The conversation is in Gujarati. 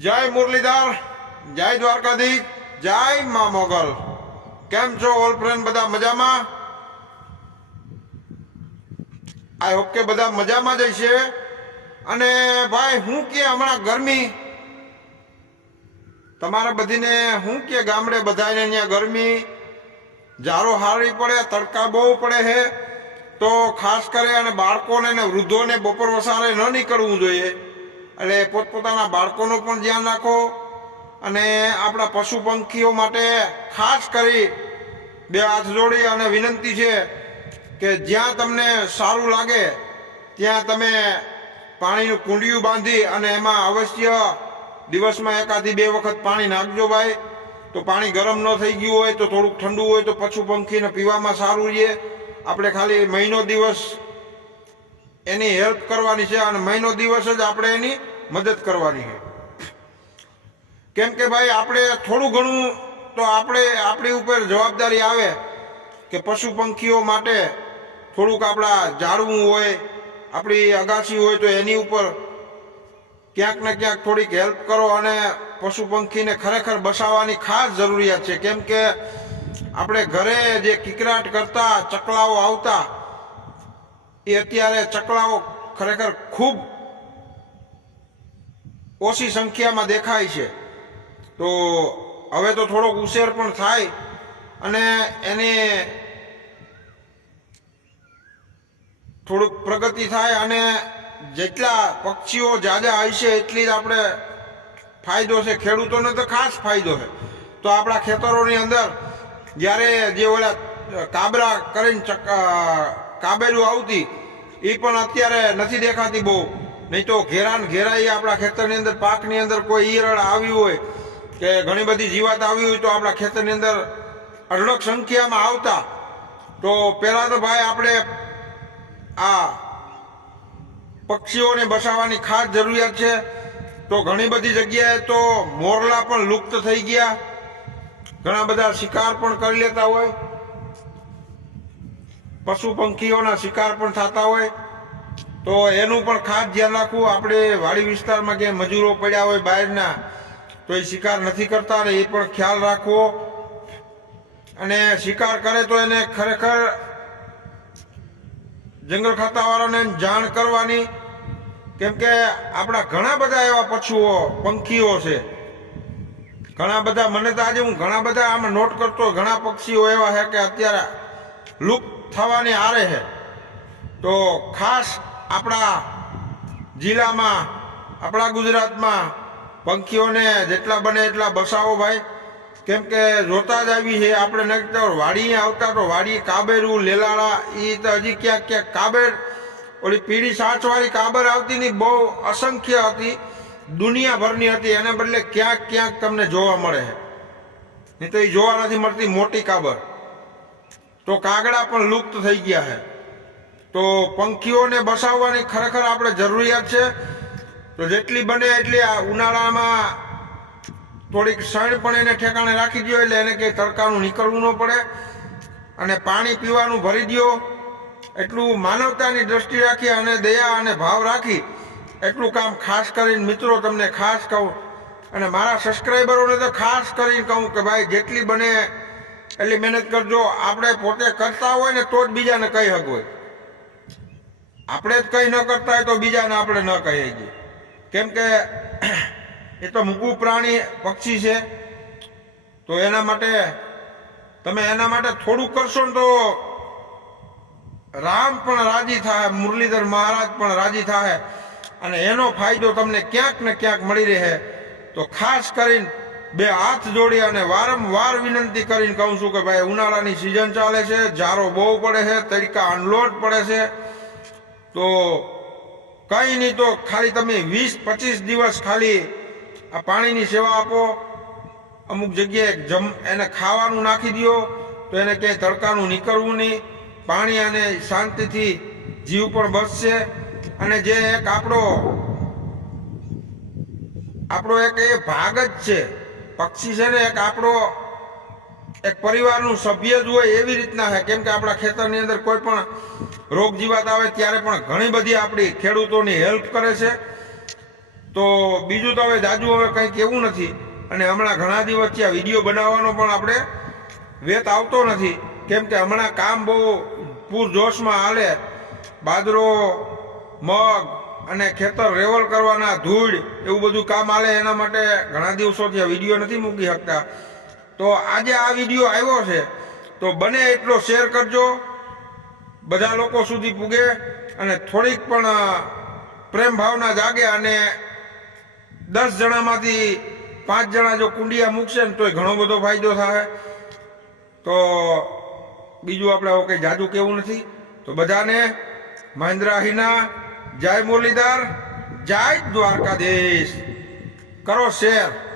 જય મુરલીધર, જય દ્વારકાધીશ, જય મા મોગલ. કેમ છો ઓલ ફ્રેન્ડ બધા મજામાં? આઈ હોપ કે બધા મજામાં જ છે અને ભાઈ, હું કે હમણાં ગરમી? તમારે બધીને હું કે ગામડે બધાને અહીંયા ગરમી? જારો હારી પડે, તડકા બહુ પડે છે. તો ખાસ કરી અને બાળકોને ને વૃદ્ધોને બપોર વસારે ન નીકળવું જોઈએ. એટલે પોતપોતાના બાળકોનું પણ ધ્યાન રાખો અને આપણા પશુ પંખીઓ માટે ખાસ કરી બે હાથ જોડી અને વિનંતી છે કે જ્યાં તમને સારું લાગે, ત્યાં તમે પાણીનું કુંડિયું બાંધી અને એમાં અવશ્ય દિવસમાં એકાદી બે વખત પાણી નાખજો ભાઈ. તો પાણી ગરમ ન થઈ ગયું હોય તો થોડુંક ઠંડુ હોય તો પશુ પંખીને પીવામાં સારું રહે. આપણે ખાલી મહિનો દિવસ એની હેલ્પ કરવાની છે અને મહિનો દિવસ જ આપણે એની મદદ કરવાની છે. કેમ કે ભાઈ, આપણે થોડું ઘણું તો આપણે, આપણી ઉપર જવાબદારી આવે કે પશુ પંખીઓ માટે થોડુંક આપણા ઝાડવું હોય, આપણી અગાસી હોય તો એની ઉપર ક્યાંક ને ક્યાંક થોડીક હેલ્પ કરો અને પશુ પંખીને ખરેખર બસાવવાની ખાસ જરૂરિયાત છે. કેમ કે આપણે ઘરે જે કિકરાટ કરતા, ચકલાઓ આવતા એ અત્યારે ચકલાઓ ખરેખર ખૂબ ઓછી સંખ્યામાં દેખાય છે. તો હવે તો થોડોક ઉછેર પણ થાય અને એને થોડુંક પ્રગતિ થાય અને જેટલા પક્ષીઓ જાજા હશે એટલી જ આપણે ફાયદો છે. ખેડૂતોને તો ખાસ ફાયદો છે. તો આપણા ખેતરોની અંદર જ્યારે જે ઓલા કાબરા કરીને ચક કાબેલું આવતી એ પણ અત્યારે નથી દેખાતી બહુ. નહીં તો ઘેરાન ઘેરાઈ આપણા ખેતરની અંદર, પાકની અંદર કોઈ ઈયળ આવી હોય કે ઘણી બધી જીવાત આવી હોય તો આપણા ખેતરની અંદર અઢળક સંખ્યામાં આવતા. તો પહેલાં તો ભાઈ આપણે આ પક્ષીઓને બસાવવાની ખાસ જરૂરિયાત છે. તો ઘણી બધી જગ્યાએ તો મોરલા પણ લુપ્ત થઈ ગયા. ઘણા બધા શિકાર પણ કરી લેતા હોય. પશુ પંખીઓના શિકાર પણ થતા હોય, તો એનું પણ ખાસ ધ્યાન રાખવું. આપણે વાડી વિસ્તારમાં કે મજૂરો પડ્યા હોય બહારના, તો એ શિકાર નથી કરતા ને એ પણ ખ્યાલ રાખવો. અને શિકાર કરે તો એને ખરેખર જંગલ ખાતાવાળાને જાણ કરવાની. કેમ કે આપણા ઘણા બધા એવા પશુઓ, પંખીઓ છે. ઘણા બધા, મને તો આજે હું ઘણા બધા આમાં નોટ કરતો, ઘણા પક્ષીઓ એવા છે કે અત્યારે લુપ્ત થવાની આરે છે તો ખાસ આપણા જિલ્લામાં, આપણા ગુજરાતમાં પંખીઓને જેટલા બને એટલા બસાવો ભાઈ. કેમ કે જોતા જ આવી છે આપણે નગર વાડીએ આવતા તો વાડી કાબેરું, લેલાળા એ તો હજી ક્યાંક ક્યાંક કાબેર. ઓલી પીળી સાચવાળી કાબર આવતી ની બહુ અસંખ્ય હતી. દુનિયાભરની હતી, એને બદલે ક્યાંક ક્યાંક તમને જોવા મળે છે નહીં તો એ જોવા નથી મળતી મોટી કાબર. તો કાગડા પણ લુપ્ત થઈ ગયા છે. તો પંખીઓને બસાવવાની ખરેખર આપણે જરૂરિયાત છે. તો જેટલી બને એટલી આ ઉનાળામાં થોડીક સણ પણ એને ઠેકાણે રાખી દો એટલે એને કંઈ તડકાનું નીકળવું ન પડે. અને પાણી પીવાનું ભરી દો એટલું માનવતાની દ્રષ્ટિ રાખી અને દયા અને ભાવ રાખી એટલું કામ ખાસ કરીને મિત્રો તમને ખાસ કહું. અને મારા સબસ્ક્રાઈબરોને તો ખાસ કરીને કહું કે ભાઈ જેટલી બને એટલી મહેનત કરજો. આપણે પોતે કરતા હોય ને તો જ બીજાને કહી શકવું આપણે જ કંઈ ન કરતા હોય તો બીજાને આપણે ન કહી છીએ કેમ કે એ તો મૂકવું પ્રાણી પક્ષી છે. તો એના માટે તમે એના માટે થોડું કરશો ને તો રામ પણ રાજી થાય, મુરલીધર મહારાજ પણ રાજી થાય. અને એનો ફાયદો તમને ક્યાંક ને ક્યાંક મળી રહે. તો ખાસ કરીને બે હાથ જોડી અને વારંવાર વિનંતી કરીને કહું છું કે ભાઈ, ઉનાળાની સિઝન ચાલે છે, જારો બહુ પડે છે, તડકા અનલોડ પડે છે. તો કંઈ નહીં તો ખાલી તમે વીસ પચીસ દિવસ ખાલી આ પાણીની સેવા આપો. અમુક જગ્યાએ જમ એને ખાવાનું નાખી દો, તો એને ક્યાંય તડકાનું નીકળવું નહીં. પાણી અને શાંતિથી જીવ પણ બચશે. અને જે એક આપણો આપણો એક એ ભાગ જ છે. પક્ષી છે ને એક આપણો એક પરિવારનું સભ્ય જ હોય એવી રીતના છે. કેમ કે આપણા ખેતરની અંદર કોઈ પણ રોગ જીવાત આવે ત્યારે પણ ઘણી બધી આપણી ખેડૂતોની હેલ્પ કરે છે. તો બીજું તો હવે જાજુ હવે કંઈ કેવું નથી. અને હમણાં ઘણા દિવસથી આ વીડિયો બનાવવાનો પણ આપણે વેત આવતો નથી. કેમ કે હમણાં કામ બહુ પૂરજોશમાં હાલે. બાજરો, મગ અને ખેતર રેવલ કરવાના ધૂળ, એવું બધું કામ આવે એના માટે ઘણા દિવસોથી આ વીડિયો નથી મૂકી શકતા. તો આજે આ વીડિયો આવ્યો છે, તો બને એટલો શેર કરજો. બધા લોકો સુધી પૂગે અને થોડીક પણ પ્રેમ ભાવના જાગે અને દસ જણામાંથી પાંચ જણા જો કુંડિયા મૂકશે ને તોય ઘણો બધો ફાયદો થાય. તો બીજું આપણે કંઈ જાદુ કેવું નથી. તો બધાને મહેન્દ્રાહીના જય મુરલીધર જય દ્વારકાધીશ. કરો શેર.